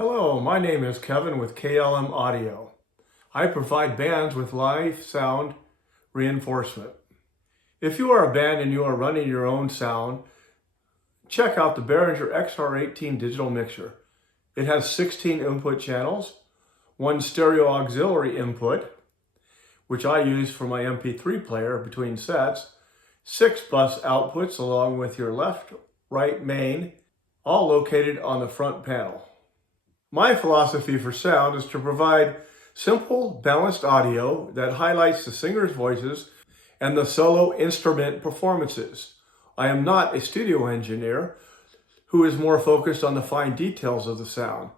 Hello, my name is Kevin with KLM Audio. I provide bands with live sound reinforcement. If you are a band and you are running your own sound, check out the Behringer XR18 digital mixer. It has 16 input channels, one stereo auxiliary input, which I use for my MP3 player between sets, 6 bus outputs along with your left, right, main, all located on the front panel. My philosophy for sound is to provide simple, balanced audio that highlights the singer's voices and the solo instrument performances. I am not a studio engineer who is more focused on the fine details of the sound.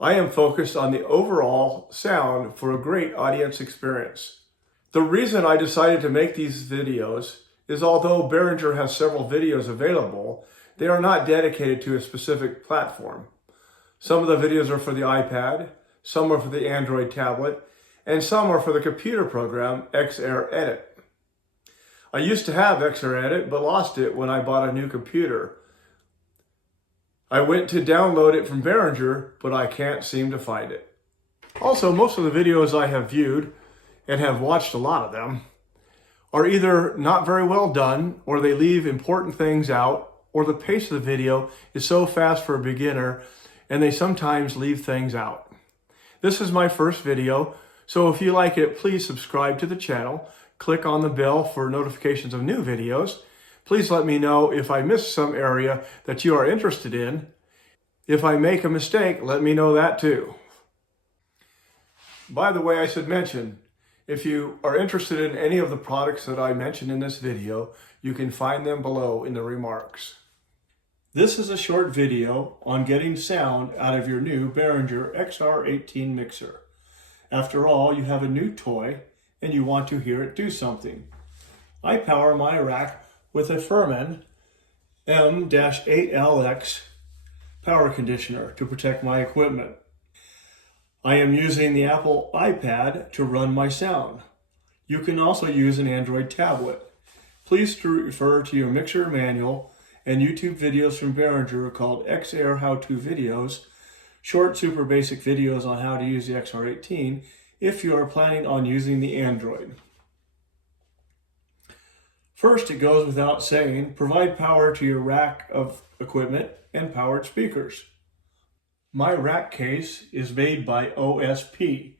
I am focused on the overall sound for a great audience experience. The reason I decided to make these videos is although Behringer has several videos available, they are not dedicated to a specific platform. Some of the videos are for the iPad, some are for the Android tablet, and some are for the computer program XR Edit. I used to have XR Edit, but lost it when I bought a new computer. I went to download it from Behringer, but I can't seem to find it. Also, most of the videos I have viewed, and have watched a lot of them, are either not very well done, or they leave important things out, or the pace of the video is so fast for a beginner and they sometimes leave things out. This is my first video, so if you like it, please subscribe to the channel, click on the bell for notifications of new videos. Please let me know if I missed some area that you are interested in. If I make a mistake, let me know that too. By the way, I should mention, if you are interested in any of the products that I mentioned in this video, you can find them below in the remarks. This is a short video on getting sound out of your new Behringer XR18 mixer. After all, you have a new toy and you want to hear it do something. I power my rack with a Furman M-8LX power conditioner to protect my equipment. I am using the Apple iPad to run my sound. You can also use an Android tablet. Please refer to your mixer manual and YouTube videos from Behringer called XR How-To Videos, short super basic videos on how to use the XR18 if you are planning on using the Android. First, it goes without saying, provide power to your rack of equipment and powered speakers. My rack case is made by OSP.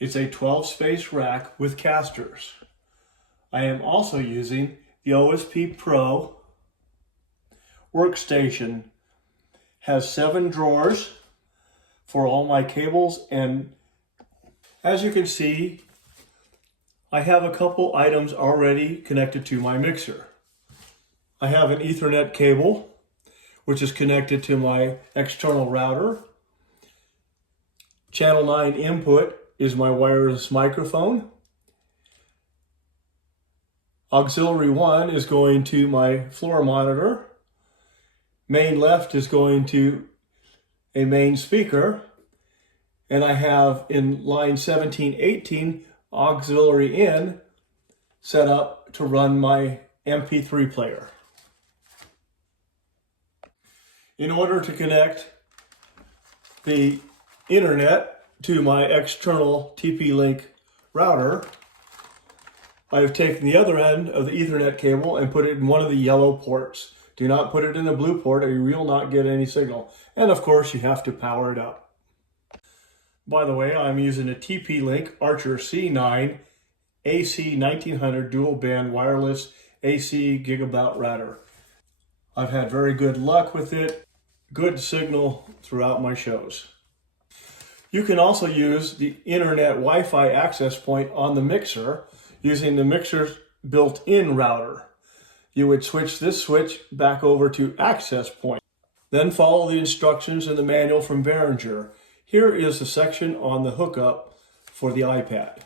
It's a 12-space rack with casters. I am also using the OSP Pro workstation. Has 7 drawers for all my cables, and as you can see, I have a couple items already connected to my mixer. I have an Ethernet cable which is connected to my external router. Channel 9 input is my wireless microphone. Auxiliary 1 is going to my floor monitor. Main left is going to a main speaker. And I have in line 1718 auxiliary in set up to run my MP3 player. In order to connect the internet to my external TP-Link router, I've taken the other end of the Ethernet cable and put it in one of the yellow ports. Do not put it in the blue port or you will not get any signal. And of course, you have to power it up. By the way, I'm using a TP-Link Archer C9 AC 1900 dual band wireless AC gigabyte router. I've had very good luck with it. Good signal throughout my shows. You can also use the internet Wi-Fi access point on the mixer using the mixer's built-in router. You would switch this switch back over to access point. Then follow the instructions in the manual from Behringer. Here is the section on the hookup for the iPad.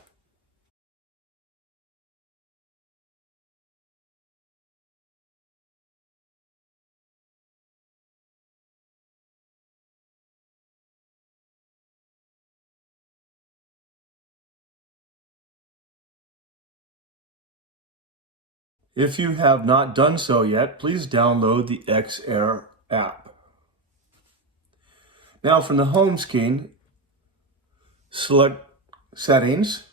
If you have not done so yet, please download the XR app. Now from the home screen, select Settings,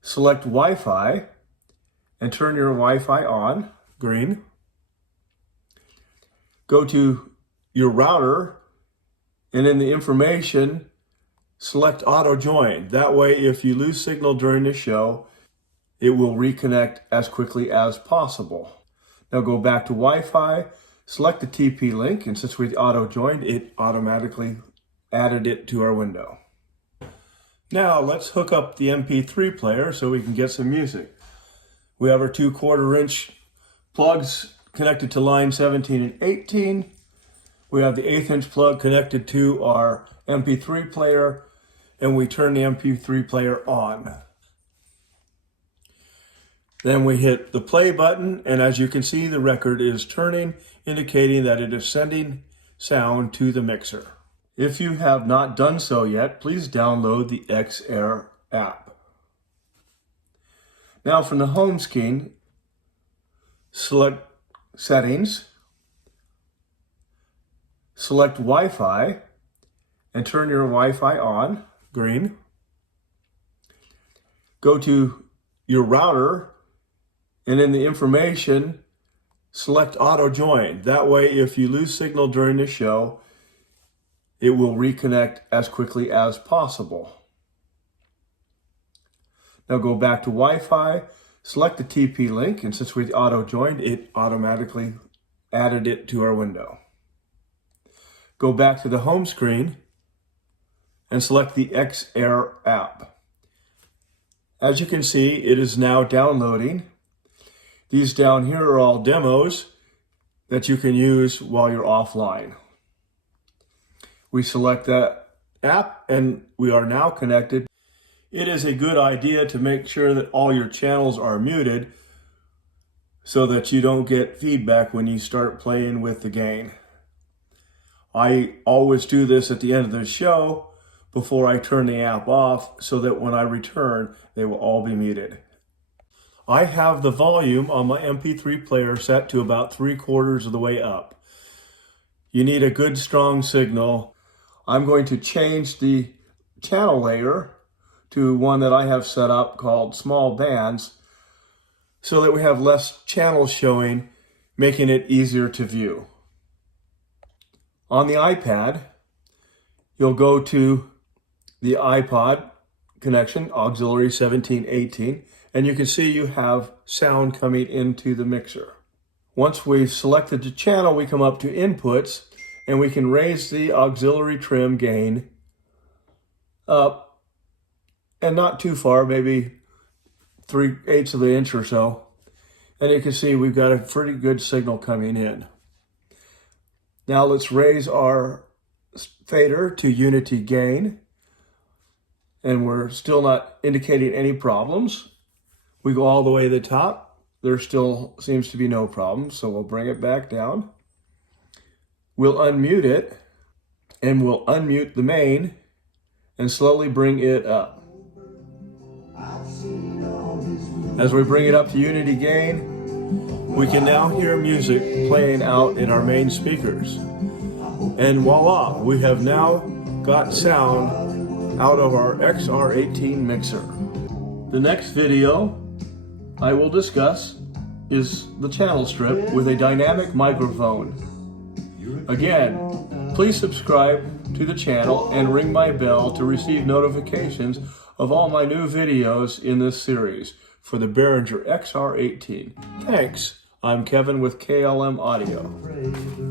select Wi-Fi, and turn your Wi-Fi on, green. Go to your router, and in the information, select Auto Join. That way, if you lose signal during the show, it will reconnect as quickly as possible. Now go back to Wi-Fi, select the TP link, and since we auto joined, it automatically added it to our window. Now let's hook up the MP3 player so we can get some music. We have our 2/4-inch plugs connected to line 17 and 18. We have the 1/8-inch plug connected to our MP3 player, and we turn the MP3 player on. Then we hit the play button, and as you can see, the record is turning, indicating that it is sending sound to the mixer. If you have not done so yet, please download the XR app. Now from the home screen, select Settings, select Wi-Fi, and turn your Wi-Fi on, green. Go to your router, and in the information, select Auto Join. That way, if you lose signal during the show, it will reconnect as quickly as possible. Now go back to Wi-Fi, select the TP link, and since we auto joined, it automatically added it to our window. Go back to the home screen and select the XR app. As you can see, it is now downloading. These down here are all demos that you can use while you're offline. We select that app and we are now connected. It is a good idea to make sure that all your channels are muted so that you don't get feedback when you start playing with the gain. I always do this at the end of the show before I turn the app off so that when I return, they will all be muted. I have the volume on my MP3 player set to about 3/4 of the way up. You need a good strong signal. I'm going to change the channel layer to one that I have set up called Small Bands so that we have less channels showing, making it easier to view. On the iPad, you'll go to the iPod connection, auxiliary 1718, and you can see you have sound coming into the mixer. Once we've selected the channel, we come up to inputs and we can raise the auxiliary trim gain up and not too far, maybe 3/8 of the inch or so. And you can see we've got a pretty good signal coming in. Now let's raise our fader to unity gain. And we're still not indicating any problems. We go all the way to the top. There still seems to be no problem, so we'll bring it back down. We'll unmute it, and we'll unmute the main and slowly bring it up. As we bring it up to unity gain, we can now hear music playing out in our main speakers. And voila, we have now got sound out of our XR18 mixer. The next video I will discuss is the channel strip with a dynamic microphone. Again, please subscribe to the channel and ring my bell to receive notifications of all my new videos in this series for the Behringer XR18. Thanks. I'm Kevin with KLM Audio.